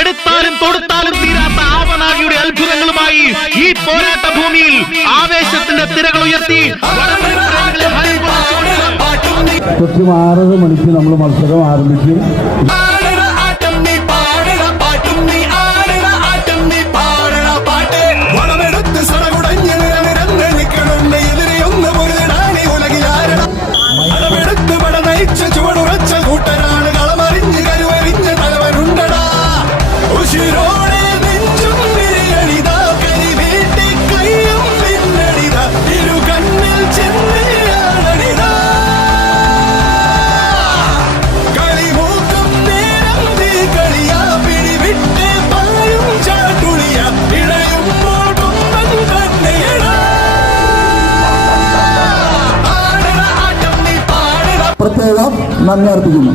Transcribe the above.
എടുത്താലും തൊടുത്താലും തീരാത്ത ആവനാഴിയുടെ അത്ഭുതങ്ങളുമായി ഈ പോരാട്ട ഭൂമിയിൽ ആവേശത്തിന്റെ തിരകൾ ഉയർത്തി കൃത്യം 6 മണിക്ക് നമ്മൾ മത്സരം ആരംഭിക്കും. പ്രത്യേകം നന്ദി അർപ്പിക്കുന്നു.